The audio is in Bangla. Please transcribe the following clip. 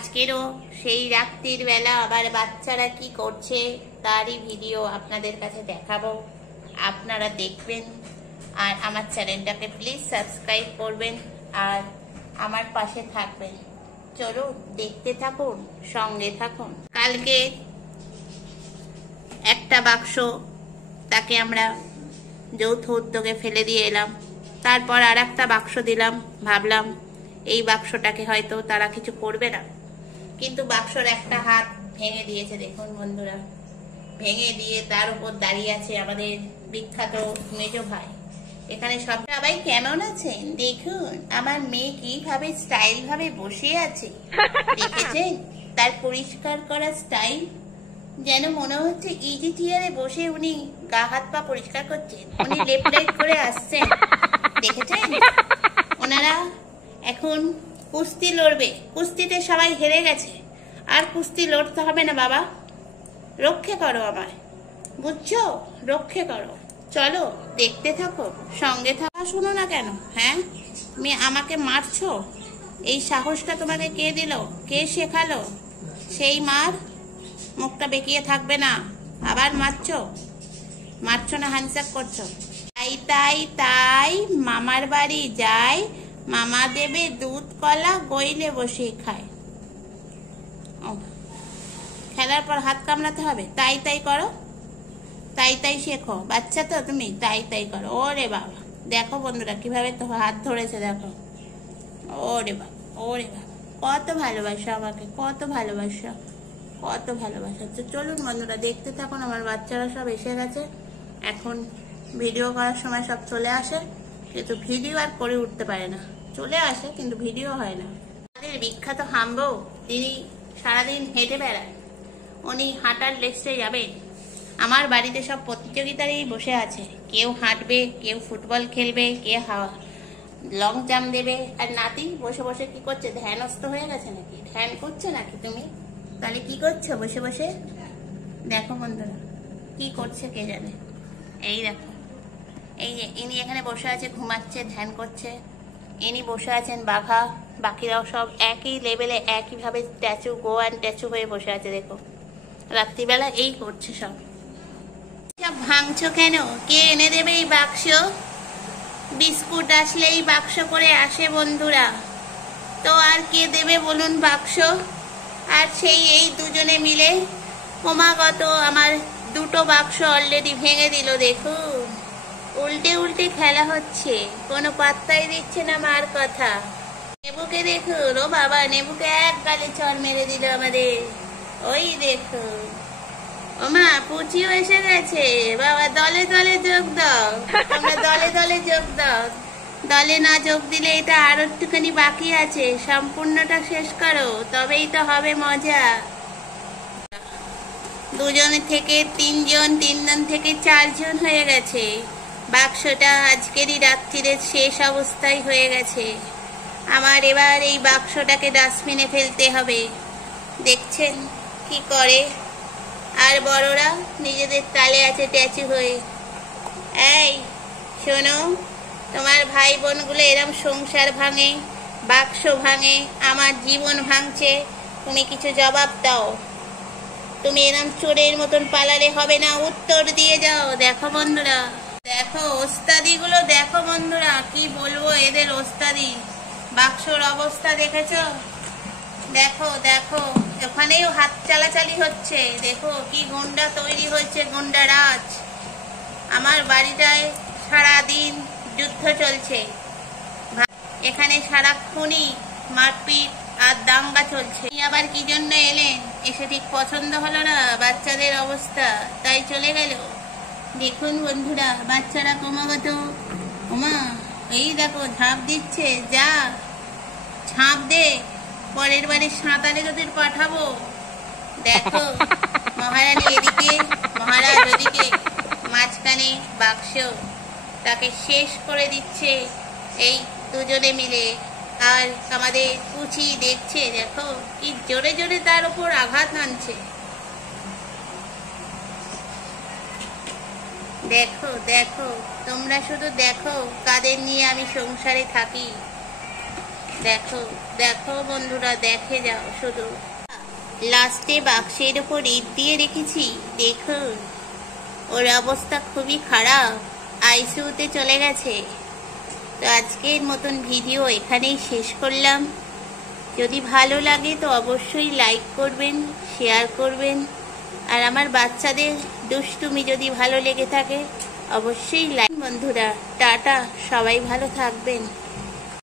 আজকেরও সেই রাত্রির বেলা আবার বাচ্চারা কি করছে তারই ভিডিও আপনাদের কাছে দেখাবো, আপনারা দেখবেন। আর আমার চ্যানেলটাকে প্লিজ সাবস্ক্রাইব করবেন আর আমার পাশে থাকবেন। চলো দেখতে থাকুন, সঙ্গে থাকুন। কালকে একটা বাক্স তাকে আমরা যৌথ উদ্যোগে ফেলে দিয়ে এলাম, তারপর আর একটা বাক্স দিলাম, ভাবলাম এই বাক্সটাকে হয়তো তারা কিছু করবে না, কিন্তু বাক্সর একটা হাত ভেঙে দিয়েছে। দেখুন বন্ধুরা, ভেঙে দিয়ে তার উপর দাঁড়িয়ে আছে আমাদের বিখ্যাত মেজো ভাই। এখানে সবাই কেমন আছেন দেখুন, আমার মেয়ে কিভাবে স্টাইল ভাবে বসে আছে দেখেছেন? তার পরিষ্কার করা স্টাইল যেন মনে হচ্ছে ইজি চেয়ারে বসে উনি গা হাত পা পরিষ্কার করছেন, উনি লেফট রাইট করে আসছেন, দেখেছেন? ওনারা এখন কুস্তি লড়বে, কুস্তিতে সবাই হেরে গেছে, আর কুস্তি লড়তে হবে না বাবা, রক্ষে করো আমায়, বুঝছো? রক্ষে করো। চলো দেখতে থাকো, সঙ্গে থাকা। শোনো না কেন? হ্যাঁ, তুমি আমাকে মারছো, এই সাহসটা তোমাকে কে দিল, কে শেখালো? সেই মার, মুখটা বেঁকিয়ে থাকবে না, আবার মারছো, মারছো না হ্যান্ডশেক করছো। তাই তাই তাই মামার বাড়ি যাই, মামা দেবে দুধ কলা, গইলে বসে খায়। খেলার পর হাত কামড়াতে হবে, তাই তাই করো, তাই তাই শেখো, বাচ্চা তো তুমি, তাই তাই করো। ওরে বাবা, দেখো বন্ধুরা কিভাবে তো হাত ধরেছে, দেখো। ওরে বাবা, ওরে বাবা, কত ভালোবাসা আমাকে, কত ভালোবাসা, কত ভালোবাসা। তো চলুন বন্ধুরা দেখতে থাকুন। আমার বাচ্চারা সব এসে গেছে, এখন ভিডিও করার সময় সব চলে আসে, কিন্তু ভিডিও আর করে উঠতে পারে না, চলে আসে কিন্তু ভিডিও হয় না। আমাদের বিখ্যাত হাম্বো, তিনি সারাদিন হেঁটে বেড়ায়, উনি হাঁটার লেসে যাবেন। আমার বাড়িতে সব প্রতিযোগিতারই বসে আছে, কেউ হাঁটবে, কেউ ফুটবল খেলবে, কে লং জাম্প দেবে। আর নাতি বসে বসে কি করছে, ধ্যানস্থ হয়ে গেছে নাকি, ধ্যান করছে নাকি তুমি? তাহলে কি করছো বসে বসে? দেখো বন্ধুরা কি করছে কে জানে। এই দেখো, এই যে ইনি এখানে বসে আছে, ঘুমাচ্ছে, ধ্যান করছে। ইনি বসে আছেন বাঘা, বাকিরাও সব একই লেভেলে একইভাবে স্ট্যাচু, গোয়ান স্ট্যাচু হয়ে বসে আছে। দেখো রাত্রিবেলা এই করছে সব। ভাঙছো কেন? কে এনে দেবে এই বাক্স? বিস্কুট আসলে এই বাক্স করে আসে বন্ধুরা, তো আর কে দেবে বলুন বাক্স? আর সেই এই দুজনে মিলে ক্রমাগত আমার দুটো বাক্স অলরেডি ভেঙে দিল। দেখুন উল্টে উল্টে খেলা হচ্ছে, কোনো পাত্তাই দিচ্ছে না মার কথা। নেবুকে দেখুন, ও বাবা, নেবুকে এক গালে চড় মেরে দিল আমাদের। ওই দেখুন, ও মা, পুচিও এসে গেছে বাবা। দলে দলে যোগ দাও, তোমরা দলে দলে যোগ দাও। দলে না যোগ দিলে এটা আরো একটুখানি বাকি আছে, সম্পূর্ণটা শেষ করো, তবেই তো হবে মজা। দুজন থেকে তিনজন, তিনজন থেকে চারজন হয়ে গেছে। বাক্সটা আজকেরই রাত্রিরে শেষ অবস্থায় হয়ে গেছে। আমার এবার এই বাক্সটাকে ডাস্টবিনে ফেলতে হবে। দেখছেন কি করে, আর বড়রা নিজেদের তালে আছে ট্যাচু হয়ে। এই শোনো, তোমার ভাই বোনগুলো এরম সংসার ভাঙে, বাক্স ভাঙে, আমার জীবন ভাঙছে, তুমি কিছু জবাব দাও। তুমি এরম চোরের মতন পালালে হবে না, উত্তর দিয়ে যাও। দেখো বন্ধুরা, দেখো ওস্তাদি গুলো, দেখো বন্ধুরা, কি বলবো এদের ওস্তাদি। বাক্সর অবস্থা দেখেছো? দেখো দেখো, ওখানেও হাত চালাচালি হচ্ছে। দেখো কি গুন্ডা তৈরি হচ্ছে, গুন্ডা রাজ। আমার বাড়িটায় সারাদিন যুদ্ধ চলছে, এখানে সারাক্ষণই মারপিট আর দাঙ্গা চলছে। আবার কি জন্য এলেন? এসে ঠিক পছন্দ হলো না বাচ্চাদের অবস্থা, তাই চলে গেল। দেখুন বন্ধুরা, বাচ্চারা ক্রমাগত, ওমা এই দেখো ঝাঁপ দিচ্ছে, যা ঝাঁপ দে, পরের বারে সাঁতারে তোদের পাঠাবো। দেখো মহারানী এদিকে, মহারাজ ওদিকে, মাঝখানে বাক্স তাকে শেষ করে দিচ্ছে এই দুজনে মিলে। আর আমাদের পুচি দেখছে, দেখো কি জোরে জোরে তার উপর আঘাত আনছে। দেখো দেখো, তোমরা শুধু দেখো কাদের নিয়ে আমি সংসারে থাকি। দেখো দেখো বন্ধুরা, দেখে যাও শুধু। লাস্টে বাক্সের উপর ইট দিয়ে রেখেছি, দেখুন ওর অবস্থা খুবই খারাপ, আইসিইউতে চলে গেছে। তো আজকের মতন ভিডিও এখানেই শেষ করলাম। যদি ভালো লাগে তো অবশ্যই লাইক করবেন, শেয়ার করবেন, আর আমার বাচ্চাদের দুষ্টুমি যদি ভালো লেগে থাকে অবশ্যই লাইক। বন্ধুরা টাটা, সবাই ভালো থাকবেন।